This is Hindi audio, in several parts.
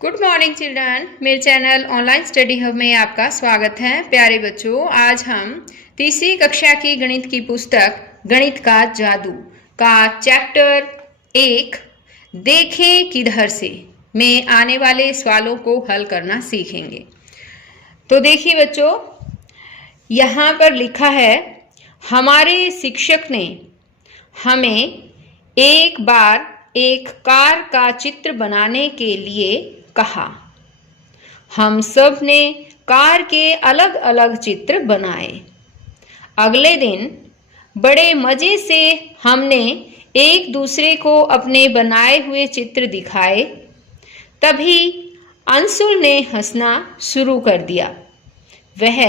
Good morning children. मेरे चैनल ऑनलाइन स्टडी हब में आपका स्वागत है। प्यारे बच्चों, आज हम तीसरी कक्षा की गणित की पुस्तक गणित का जादू का चैप्टर 1 देखें किधर से में आने वाले सवालों को हल करना सीखेंगे। तो देखिए बच्चों, यहाँ पर लिखा है, हमारे शिक्षक ने हमें एक बार एक कार का चित्र बनाने के लिए कहा। हम सब ने कार के अलग अलग चित्र बनाए। अगले दिन बड़े मजे से हमने एक दूसरे को अपने बनाए हुए चित्र दिखाए। तभी अंशुल ने हंसना शुरू कर दिया। वह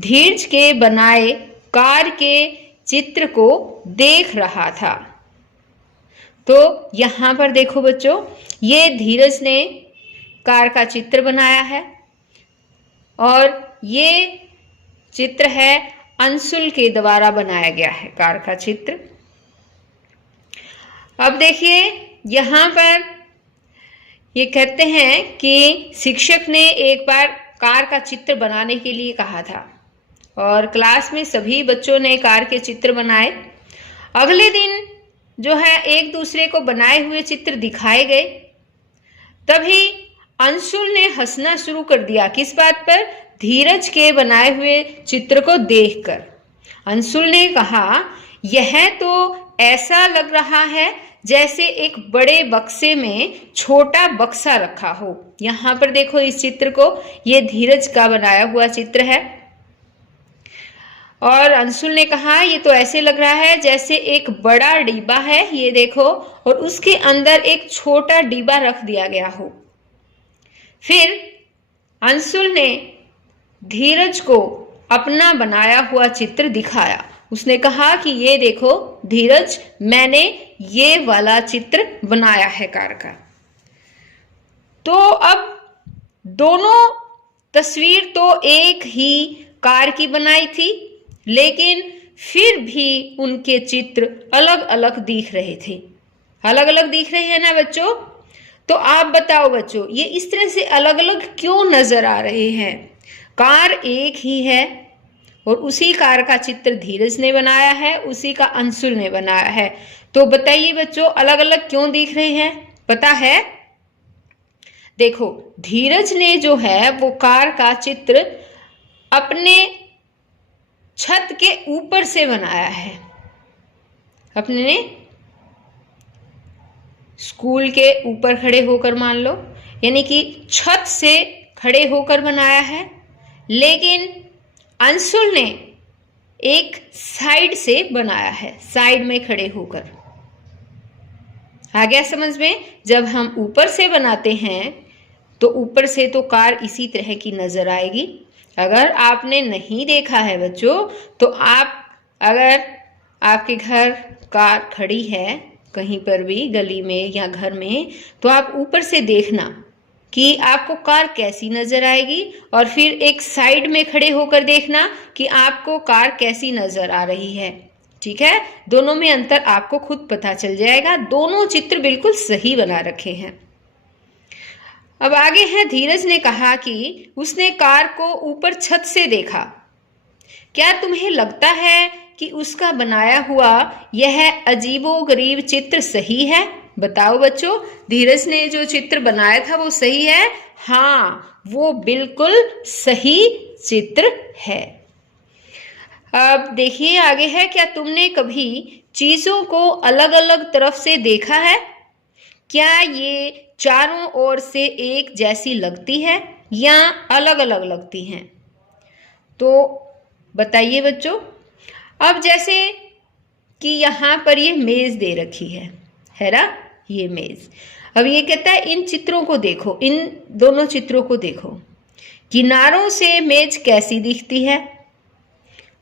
धीरज के बनाए कार के चित्र को देख रहा था। तो यहाँ पर देखो बच्चों, ये धीरज ने कार का चित्र बनाया है और ये चित्र है अंशुल के द्वारा बनाया गया है कार का चित्र। अब देखिए, यहाँ पर ये कहते हैं कि शिक्षक ने एक बार कार का चित्र बनाने के लिए कहा था और क्लास में सभी बच्चों ने कार के चित्र बनाए। अगले दिन जो है एक दूसरे को बनाए हुए चित्र दिखाए गए। तभी अंशुल ने हंसना शुरू कर दिया। किस बात पर? धीरज के बनाए हुए चित्र को देखकर। अंशुल ने कहा, यह तो ऐसा लग रहा है जैसे एक बड़े बक्से में छोटा बक्सा रखा हो। यहाँ पर देखो इस चित्र को, ये धीरज का बनाया हुआ चित्र है। और अंशुल ने कहा, ये तो ऐसे लग रहा है जैसे एक बड़ा डिब्बा है, ये देखो, और उसके अंदर एक छोटा डिब्बा रख दिया गया हो। फिर अंशुल ने धीरज को अपना बनाया हुआ चित्र दिखाया। उसने कहा कि ये देखो धीरज, मैंने ये वाला चित्र बनाया है कार का। तो अब दोनों तस्वीर तो एक ही कार की बनाई थी, लेकिन फिर भी उनके चित्र अलग अलग दिख रहे थे। अलग अलग दिख रहे हैं ना बच्चों? तो आप बताओ बच्चों, ये इस तरह से अलग अलग क्यों नजर आ रहे हैं? कार एक ही है और उसी कार का चित्र धीरज ने बनाया है, उसी का अंशुल ने बनाया है। तो बताइए बच्चों, अलग अलग क्यों दिख रहे हैं? पता है? देखो, धीरज ने जो है वो कार का चित्र अपने छत के ऊपर से बनाया है। अपने स्कूल के ऊपर खड़े होकर, मान लो, यानी कि छत से खड़े होकर बनाया है। लेकिन अंशुल ने एक साइड से बनाया है, साइड में खड़े होकर। आ गया समझ में? जब हम ऊपर से बनाते हैं तो ऊपर से तो कार इसी तरह की नजर आएगी। अगर आपने नहीं देखा है बच्चों, तो अगर आपके घर कार खड़ी है कहीं पर भी, गली में या घर में, तो आप ऊपर से देखना कि आपको कार कैसी नजर आएगी, और फिर एक साइड में खड़े होकर देखना कि आपको कार कैसी नजर आ रही है। ठीक है? दोनों में अंतर आपको खुद पता चल जाएगा। दोनों चित्र बिल्कुल सही बना रखे हैं। अब आगे है, धीरज ने कहा कि उसने कार को ऊपर छत से देखा। क्या तुम्हें लगता है कि उसका बनाया हुआ यह अजीबोगरीब चित्र सही है? बताओ बच्चों, धीरज ने जो चित्र बनाया था वो सही है? हाँ, वो बिल्कुल सही चित्र है। अब देखिए आगे है, क्या तुमने कभी चीजों को अलग अलग तरफ से देखा है? क्या ये चारों ओर से एक जैसी लगती है या अलग अलग लगती हैं? तो बताइए बच्चों। अब जैसे कि यहाँ पर ये मेज दे रखी है ना, ये मेज। अब ये कहता है इन चित्रों को देखो, इन दोनों चित्रों को देखो। किनारों से मेज कैसी दिखती है?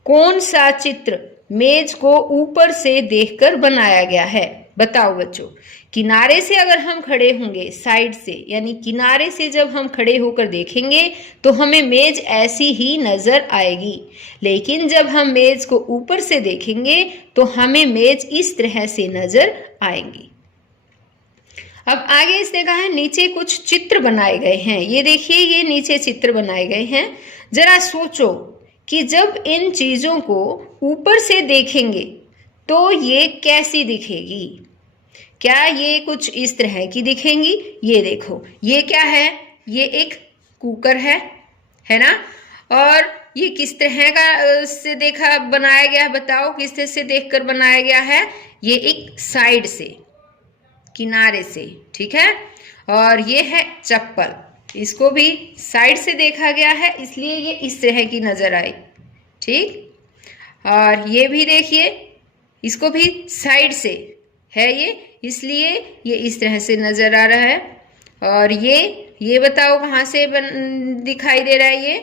कौन सा चित्र मेज को ऊपर से देखकर बनाया गया है? बताओ बच्चों। किनारे से अगर हम खड़े होंगे, साइड से, यानी किनारे से जब हम खड़े होकर देखेंगे तो हमें मेज ऐसी ही नजर आएगी। लेकिन जब हम मेज को ऊपर से देखेंगे तो हमें मेज इस तरह से नजर आएंगी। अब आगे इसने कहा है नीचे कुछ चित्र बनाए गए हैं। ये देखिए, ये नीचे चित्र बनाए गए हैं। जरा सोचो कि जब इन चीजों को ऊपर से देखेंगे तो ये कैसी दिखेगी। क्या ये कुछ इस तरह की दिखेंगी? ये देखो, ये क्या है? ये एक कुकर है ना। और ये किस तरह का से देखा बनाया गया, बताओ किस तरह से देखकर बनाया गया है? ये एक साइड से, किनारे से, ठीक है। और ये है चप्पल, इसको भी साइड से देखा गया है, इसलिए ये इस तरह की नजर आई, ठीक। और ये भी देखिए, इसको भी साइड से है ये, इसलिए ये इस तरह से नजर आ रहा है। और ये बताओ कहाँ से दिखाई दे रहा है ये?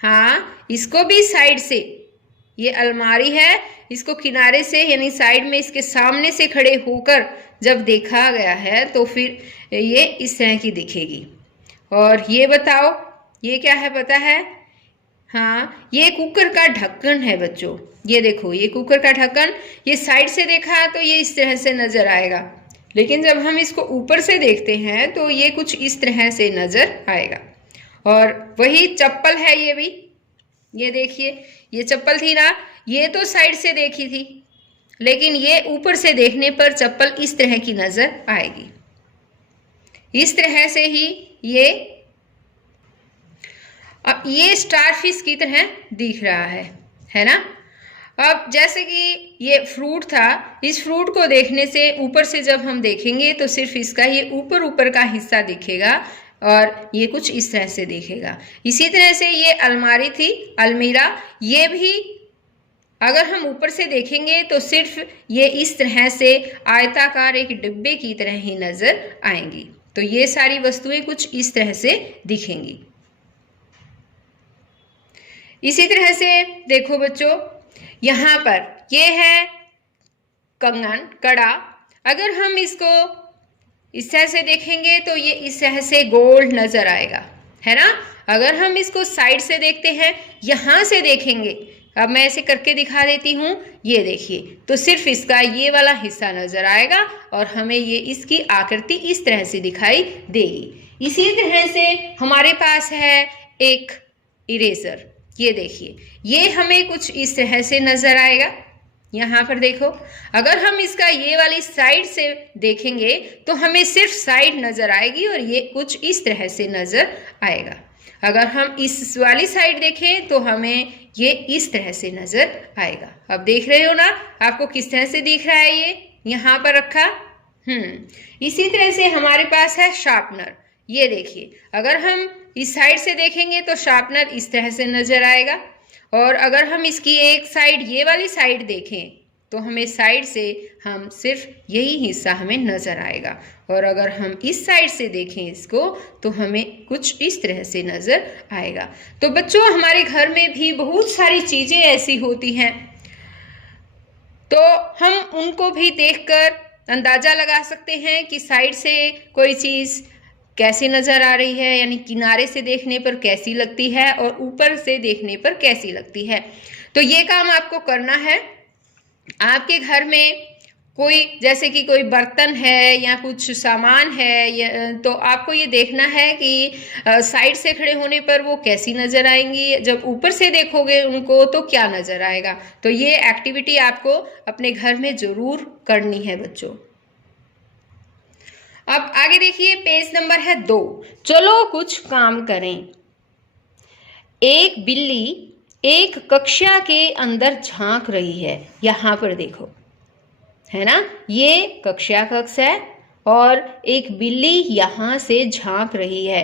हाँ, इसको भी साइड से, ये अलमारी है, इसको किनारे से यानी साइड में इसके सामने से खड़े होकर जब देखा गया है तो फिर ये इस तरह की दिखेगी। और ये बताओ ये क्या है, पता है? हाँ, ये कुकर का ढक्कन है बच्चों। ये देखो, ये कुकर का ढक्कन, ये साइड से देखा तो ये इस तरह से नजर आएगा, लेकिन जब हम इसको ऊपर से देखते हैं तो ये कुछ इस तरह से नजर आएगा। और वही चप्पल है ये भी, ये देखिए, ये चप्पल थी ना, ये तो साइड से देखी थी, लेकिन ये ऊपर से देखने पर चप्पल इस तरह की नजर आएगी। इस तरह से ही ये, अब ये स्टारफिश की तरह दिख रहा है ना। अब जैसे कि ये फ्रूट था, इस फ्रूट को देखने से ऊपर से जब हम देखेंगे तो सिर्फ इसका ये ऊपर का हिस्सा दिखेगा और ये कुछ इस तरह से दिखेगा। इसी तरह से ये अलमारी थी, अलमीरा, ये भी अगर हम ऊपर से देखेंगे तो सिर्फ ये इस तरह से आयताकार एक डिब्बे की तरह ही नजर आएंगी। तो ये सारी वस्तुएं कुछ इस तरह से दिखेंगी। इसी तरह से देखो बच्चों, यहाँ पर ये है कंगन, कड़ा। अगर हम इसको इस तरह से देखेंगे तो ये इस तरह से गोल नजर आएगा, है ना। अगर हम इसको साइड से देखते हैं, यहाँ से देखेंगे, अब मैं ऐसे करके दिखा देती हूँ, ये देखिए, तो सिर्फ इसका ये वाला हिस्सा नजर आएगा और हमें ये इसकी आकृति इस तरह से दिखाई देगी। इसी तरह से हमारे पास है एक इरेजर, ये देखिए, ये हमें कुछ इस तरह से नजर आएगा। यहाँ पर देखो, अगर हम इसका ये वाली साइड से देखेंगे तो हमें सिर्फ साइड नजर आएगी और ये कुछ इस तरह से नजर आएगा। अगर हम इस वाली साइड देखें तो हमें ये इस तरह से नजर आएगा। अब देख रहे हो ना, आपको किस तरह से दिख रहा है, ये यहाँ पर रखा। इसी तरह से हमारे पास है शार्पनर, ये देखिए, अगर हम इस साइड से देखेंगे तो शार्पनर इस तरह से नजर आएगा। और अगर हम इसकी एक साइड, ये वाली साइड देखें तो हमें साइड से हम सिर्फ यही हिस्सा हमें नजर आएगा। और अगर हम इस साइड से देखें इसको तो हमें कुछ इस तरह से नजर आएगा। तो बच्चों, हमारे घर में भी बहुत सारी चीजें ऐसी होती हैं, तो हम उनको भी देखकर अंदाजा लगा सकते हैं कि साइड से कोई चीज कैसी नजर आ रही है, यानी किनारे से देखने पर कैसी लगती है और ऊपर से देखने पर कैसी लगती है। तो ये काम आपको करना है। आपके घर में कोई, जैसे कि कोई बर्तन है या कुछ सामान है, तो आपको ये देखना है कि साइड से खड़े होने पर वो कैसी नजर आएंगी, जब ऊपर से देखोगे उनको तो क्या नजर आएगा। तो ये एक्टिविटी आपको अपने घर में जरूर करनी है बच्चों। अब आगे देखिए, पेज नंबर है 2। चलो कुछ काम करें। एक बिल्ली एक कक्षा के अंदर झांक रही है, यहाँ पर देखो, है ना, ये कक्षा कक्ष है और एक बिल्ली यहाँ से झांक रही है।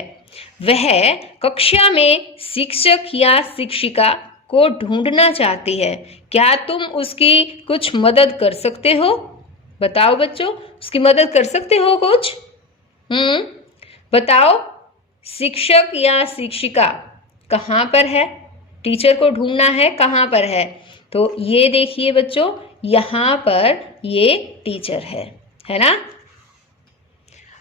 वह कक्षा में शिक्षक या शिक्षिका को ढूंढना चाहती है। क्या तुम उसकी कुछ मदद कर सकते हो? बताओ बच्चों, उसकी मदद कर सकते हो कुछ? बताओ, शिक्षक या शिक्षिका कहाँ पर है? टीचर को ढूंढना है, कहाँ पर है? तो ये देखिए बच्चों, यहाँ पर ये टीचर है ना।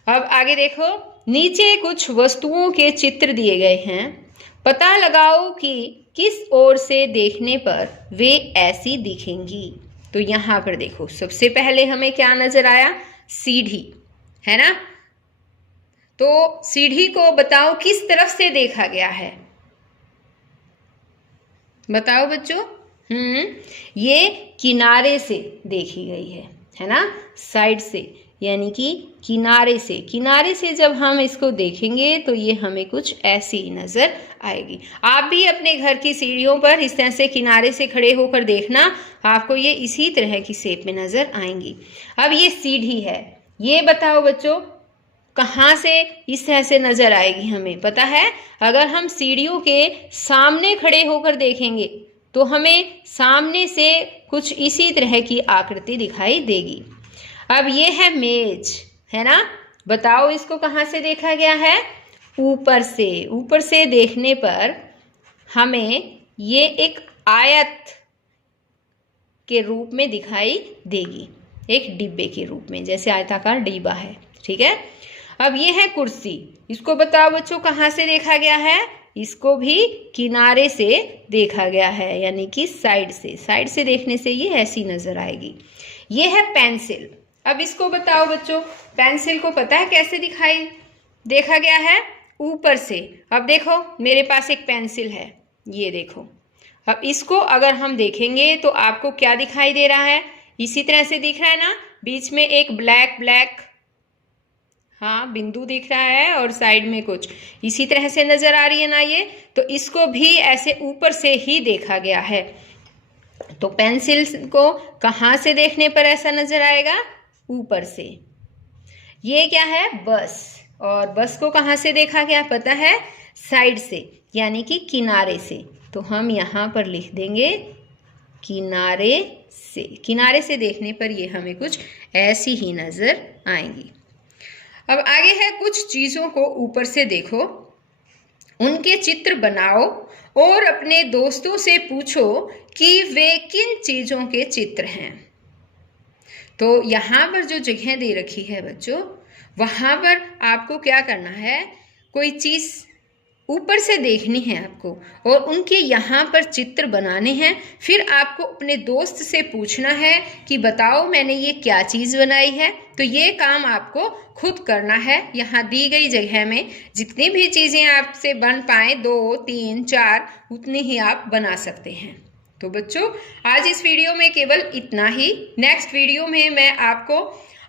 अब आगे देखो, नीचे कुछ वस्तुओं के चित्र दिए गए हैं। पता लगाओ कि किस ओर से देखने पर वे ऐसी दिखेंगी। तो यहाँ पर देखो, सबसे पहले हमें क्या नजर आया? सीढ़ी, है ना। तो सीढ़ी को बताओ किस तरफ से देखा गया है, बताओ बच्चों। ये किनारे से देखी गई है ना, साइड से, यानी कि किनारे से जब हम इसको देखेंगे तो ये हमें कुछ ऐसी नजर आएगी। आप भी अपने घर की सीढ़ियों पर इस तरह से किनारे से खड़े होकर देखना, आपको ये इसी तरह की शेप में नजर आएंगी। अब ये सीढ़ी है, ये बताओ बच्चों कहाँ से इस तरह से नजर आएगी, हमें पता है। अगर हम सीढ़ियों के सामने खड़े होकर देखेंगे तो हमें सामने से कुछ इसी तरह की आकृति दिखाई देगी। अब ये है मेज, है ना, बताओ इसको कहाँ से देखा गया है, ऊपर से। ऊपर से देखने पर हमें ये एक आयत के रूप में दिखाई देगी, एक डिब्बे के रूप में, जैसे आयताकार डिब्बा है, ठीक है। अब ये है कुर्सी, इसको बताओ बच्चों कहाँ से देखा गया है, इसको भी किनारे से देखा गया है, यानी कि साइड से देखने से ये ऐसी नजर आएगी। ये है पेंसिल, अब इसको बताओ बच्चों, पेंसिल को पता है कैसे देखा गया है, ऊपर से। अब देखो मेरे पास एक पेंसिल है, ये देखो। अब इसको अगर हम देखेंगे तो आपको क्या दिखाई दे रहा है, इसी तरह से दिख रहा है ना, बीच में एक ब्लैक हाँ बिंदु दिख रहा है और साइड में कुछ इसी तरह से नजर आ रही है ना ये, तो इसको भी ऐसे ऊपर से ही देखा गया है। तो पेंसिल को कहाँ से देखने पर ऐसा नजर आएगा, ऊपर से। ये क्या है, बस, और बस को कहाँ से देखा गया पता है, साइड से, यानी कि किनारे से। तो हम यहाँ पर लिख देंगे किनारे से देखने पर ये हमें कुछ ऐसी ही नजर आएंगी। अब आगे है, कुछ चीजों को ऊपर से देखो, उनके चित्र बनाओ और अपने दोस्तों से पूछो कि वे किन चीजों के चित्र हैं। तो यहाँ पर जो जगह दे रखी है बच्चों, वहाँ पर आपको क्या करना है, कोई चीज ऊपर से देखनी है आपको और उनके यहाँ पर चित्र बनाने हैं। फिर आपको अपने दोस्त से पूछना है कि बताओ मैंने ये क्या चीज़ बनाई है। तो ये काम आपको खुद करना है। यहाँ दी गई जगह में जितनी भी चीज़ें आपसे बन पाए, 2, 3, 4, उतनी ही आप बना सकते हैं। तो बच्चों आज इस वीडियो में केवल इतना ही। नेक्स्ट वीडियो में मैं आपको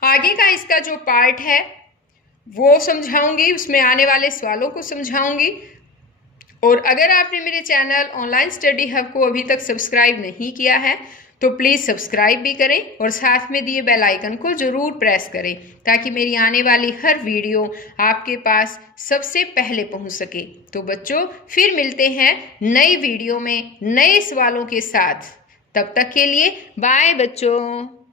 आगे का इसका जो पार्ट है वो समझाऊंगी, उसमें आने वाले सवालों को समझाऊंगी। और अगर आपने मेरे चैनल ऑनलाइन स्टडी हब को अभी तक सब्सक्राइब नहीं किया है तो प्लीज़ सब्सक्राइब भी करें और साथ में दिए बेल आइकन को ज़रूर प्रेस करें ताकि मेरी आने वाली हर वीडियो आपके पास सबसे पहले पहुंच सके। तो बच्चों फिर मिलते हैं नई वीडियो में नए सवालों के साथ। तब तक के लिए बाय बच्चों।